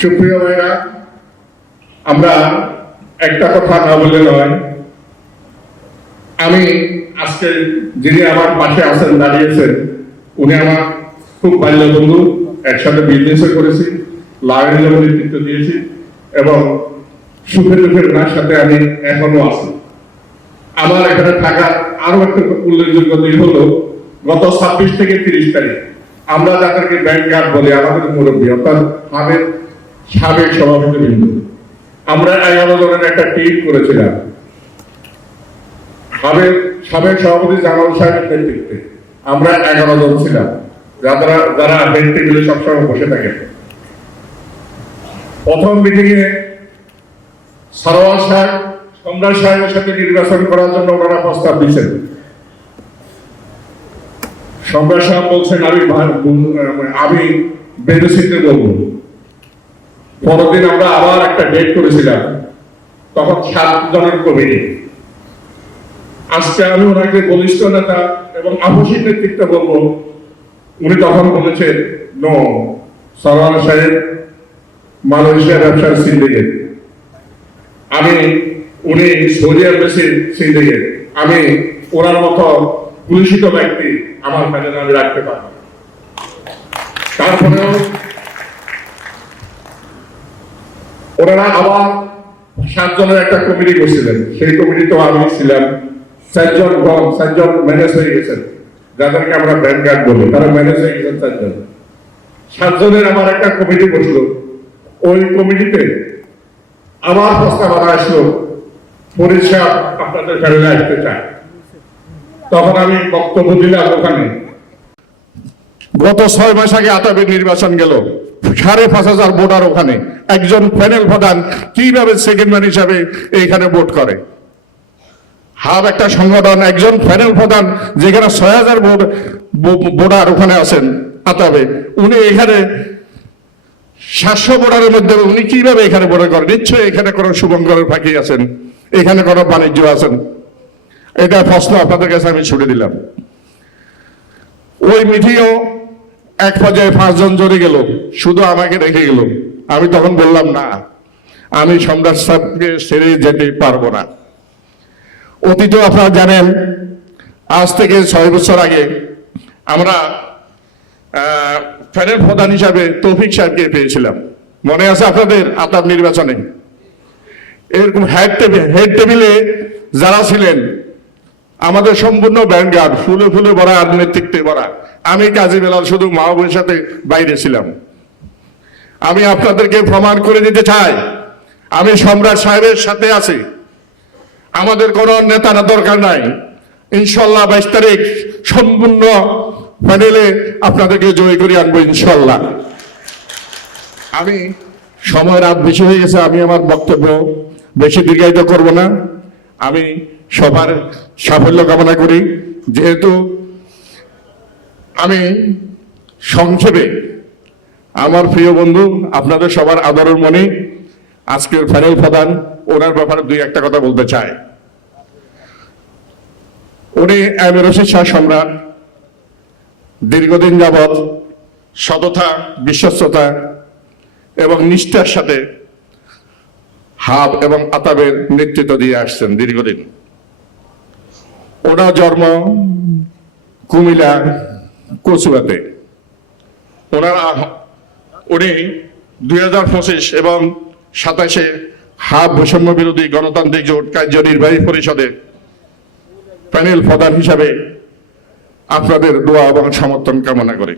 সুপ্রিয় ভাইরা, আমরা একটা কথা না বলে নয়, আমি আজকে যিনি আমার পাশে আছেন, দাঁড়িয়েছেন, উনি আমার খুব বাল্য বন্ধু, একসাথে বিজনেসও করেছি, লাগানি নেতৃত্ব দিয়েছি এবং সুখে দুঃখের ওনার সাথে আমি এখনো আছি। আমার এখানে থাকার আরো একটা উল্লেখযোগ্য দিন হলো গত 26 থেকে 30 তারিখ আমরা যাদেরকে ব্যাংক গার্ড বলি, আমাদের মুরব্বী অর্থাৎ আমাদের সাবেক সভাপতি বিন্দু, আমরা 11 জনের একটা টিম করেছিলাম সাবেক সভাপতি জামাল সাহেবের নেতৃত্বে। আমরা 11 জন ছিলাম যারা হেড টেবিলে সবসময় বসে থাকে। প্রথম মিটিং এ সরোয়ার সাহেব সম্রাট সাহেবের সাথে নির্বাচন করার জন্য ওনারা প্রস্তাব দিচ্ছেন। সম্রাট সাহেব বলছেন আমি বেরোসিতে বলবো। পরের দিন আমরা আবার একটা ডেট করেছিলাম, তখন 7 জনের কমিটি। আজকে আমি ওনাকে বলিষ্ঠ নেতা এবং আপসী নেতৃত্ব বলবো। উনি তখন বলেছেন নো, সরোয়ার সাহেব মালয়েশিয়া ব্যবসার সিন্ডিকেট, উনি সৌদি আরবের সিন্ডিকেট, আমি ওনার মতো পুলিশিত ব্যক্তি আমার প্যানেলে আমি রাখতে পারবো। তারপরেও ওনারা আবার 7 জনের একটা কমিটি করছিলেন। সেই কমিটিতেও আমি ছিলাম। 4 জন ম্যানেজ হয়ে গেছেন, যাদেরকে আমরা ব্যাংক গার্ড বলি, তারা ম্যানেজ হয়ে গেছেন 4 জন। 7 জনের আমার একটা কমিটি বসলো। ওই কমিটিতে আবার প্রস্তাব আসলো পরিষ্কার আপনাদের প্যানেলে আসতে চায়। তখন আমি বক্তব্য দিলাম ওখানে। গত 6 মাস আগে আতাবের নির্বাচন গেল, 5,500 ভোটার ওখানে, একজন প্যানেল প্রধান কিভাবে সেকেন্ডম্যান হিসাবে এইখানে ভোট করে? হাব একটা সংগঠন, একজন প্যানেল প্রধান, যেখানে 6,000 ভোটার ওখানে আছেন আতাবে, উনি এখানে 700 ভোটারের মধ্যে উনি কিভাবে এখানে ভোট করেন? নিশ্চয়ই এখানে কোনো শুভঙ্করের ফাঁকি আছেন, এখানে কোনো বাণিজ্য আছেন। এটা প্রশ্ন আপনাদের কাছে আমি ছুড়ে দিলাম। ওই মিটিংও এক পর্যায়ে 5 জন জড়ে গেল, শুধু আমাকে রেখে গেল। আমি তখন বললাম না, আমি সম্রাট সাহেবকে ছেড়ে যেতে পারবো না। অতীত আপনারা জানেন, আজ থেকে 6 বছর আগে আমরা প্যানেল প্রধান হিসাবে তৌফিক সাহেবকে পেয়েছিলাম, মনে আছে আপনাদের? আতাব নির্বাচনে এরকম হেড টেবিলে যারা ছিলেন আমাদের সম্পূর্ণ ব্যাংক গার্ড, ফুলে ফুলে ভরা আর নেতৃত্বে ভরা। আমি কাজী বেলাল শুধু মাহবুবের সাথে বাইরে ছিলাম। আমি আপনাদেরকে প্রমাণ করে দিতে চাই, আমি সম্রাট সাহেবের সাথে আছি। আমাদের কোন নেতা না দরকার নাই। ইনশাল্লাহ 22 তারিখ সম্পূর্ণ প্যানেলে আপনাদেরকে জয় করে আনবো ইনশাল্লাহ। আমি সময় রাত বেশি হয়ে গেছে, আমি আমার বক্তব্য বেশি দীর্ঘায়িত করব না। আমি সবার সাফল্য কামনা করি। যেহেতু আমি সংক্ষেপে আমার প্রিয় বন্ধু, আপনাদের সবার আদরের মনে, আজকের প্যানেল প্রধান, ওনার ব্যাপারে 2-1 কথা বলতে চাই। উনি এম এ রশিদ শাহ সম্রাট দীর্ঘদিন যাবৎ সততা, বিশ্বস্ততা এবং নিষ্ঠার সাথে হাব এবং আতাবের নেতৃত্ব দিয়ে আসছেন দীর্ঘদিন। ওনার জন্ম কুমিল্লা কচুয়াতে। উনি 2025 এবং 27-এ হাব বৈষম্য বিরোধী গণতান্ত্রিক জোট কার্যনির্বাহী পরিষদে প্যানেল প্রধান হিসাবে আপনাদের দোয়া এবং সমর্থন কামনা করে।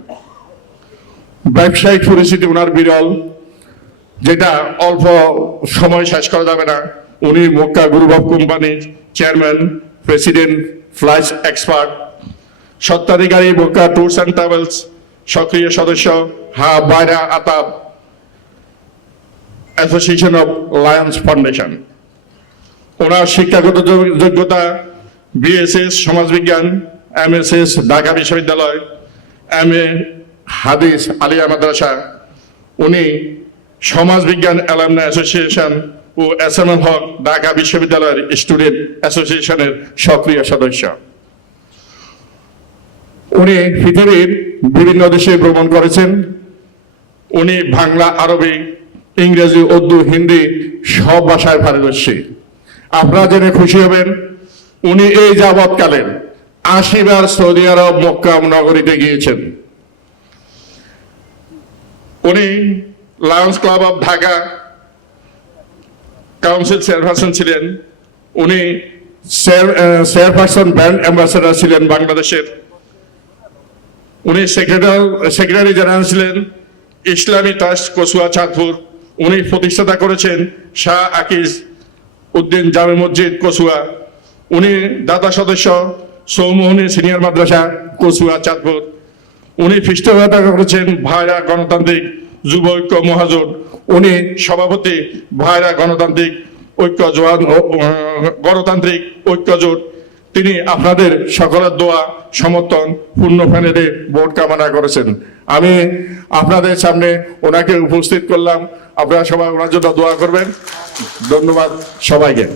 ব্যবসায়িক পরিস্থিতি ওনার বিরল, যেটা অল্প সময় শেষ করা যাবে না। উনি মক্কা গ্রুপ অফ কোম্পানির চেয়ারম্যান, প্রেসিডেন্ট, ফ্লাইট এক্সপার্ট, স্বত্বাধিকারী মক্কা ট্যুরস অ্যান্ড ট্রাভেলস, সক্রিয় সদস্য হাব বাইরা আতাব অ্যাসোসিয়েশন অফ লায়ন্স ফাউন্ডেশন। ওনার শিক্ষাগত যোগ্যতা বিএসএস সমাজবিজ্ঞান, এমএসএস ঢাকা বিশ্ববিদ্যালয়, এমএ হাদিস আলিয়া মাদ্রাসা। উনি সমাজবিজ্ঞান অ্যালামনাই অ্যাসোসিয়েশন ও এসএমএল হক ঢাকা বিশ্ববিদ্যালয়ের স্টুডেন্ট অ্যাসোসিয়েশনের সক্রিয় সদস্য। উনি পৃথিবীর বিভিন্ন দেশে ভ্রমণ করেছেন। উনি বাংলা, আরবি, ইংরেজি, উর্দু, হিন্দি সব ভাষায় পারদর্শী। আপনারা জেনে খুশি হবেন, উনি এই যাবৎকালের 80 বার সৌদি আরব মক্কা নগরীতে গিয়েছেন। উনি Lions club of Dhaka council chairperson ছিলেন। উনি চেয়ারপারসন ব্র্যান্ড অ্যাম্বাসেডর ছিলেন বাংলাদেশের। উনি সেক্রেটারি জেনারেল ছিলেন ইসলামী ট্রাস্ট কসুয়া চাঁদপুর। উনি প্রতিষ্ঠাতা করেছেন শাহ আকিজ উদ্দিন জামে মসজিদ কসুয়া। উনি দাতা সদস্য সৌমোহনী সিনিয়র মাদ্রাসা কসুয়া চাঁদপুর। উনি পৃষ্ঠপোষকতা করেছেন ভাইরা গণতান্ত্রিক যুব ঐক্য মহাজোট। উনি সভাপতি ভাইরা গণতান্ত্রিক গণতান্ত্রিক ঐক্য জোট। তিনি আপনাদের সকলের দোয়া সমর্থন পূর্ণ ফ্যানেলে ভোট কামনা করেছেন। আমি আপনাদের সামনে ওনাকে উপস্থিত করলাম, আপনারা সবাই ওনার জন্য দোয়া করবেন। ধন্যবাদ সবাইকে।